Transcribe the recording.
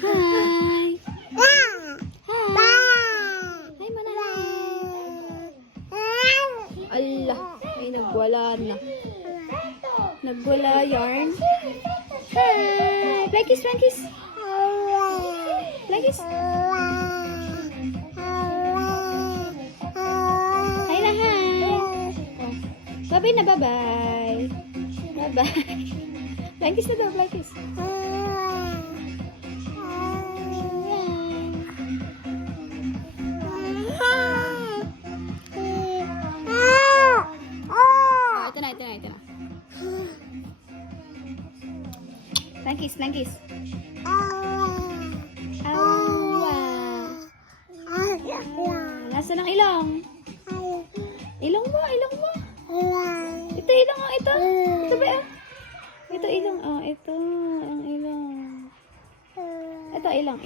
Hi! Hi muna. Allah, ay nagwala na. Nagwala yarn. Hi! Fly kiss, fly kiss. Fly kiss. Hi na, hi. Bye-bye na, bye-bye. Bye-bye. Fly kiss na daw, fly kiss. Ito na. Langkis. Awa. Nasa ng ilong? Ilong mo. Ito ilong, ito. Ito ba? Ito ilong, ito. Ang ilong. Ito ilang.